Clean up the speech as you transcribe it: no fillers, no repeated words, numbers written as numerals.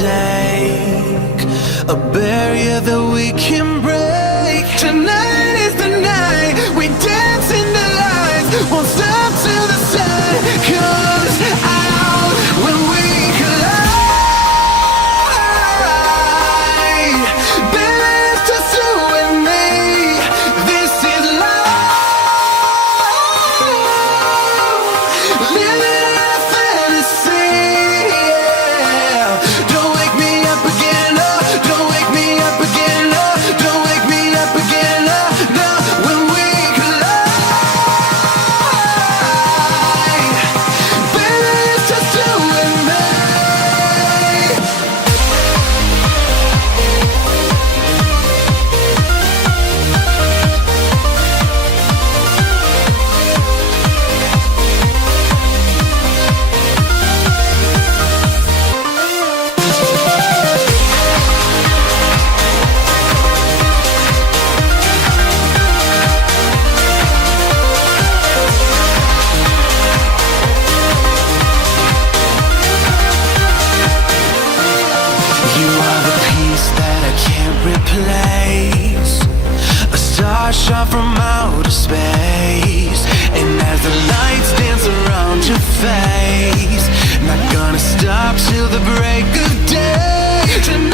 take, a barrier that we can break. Tonight is the night we dance in the lights, won't stop till the sun comes out. When we collide, baby, it's just you and me. This is love, living in a fantasy. Yeah. Don't wake me up again, no. Don't wake me up again, no. Don't wake me up again, no. No. When we collide, baby, it's just you and me. You are the piece that I can't replace, a star shot from outer space. And as the lights dance around your face, not gonna stop till the break of day. Tonight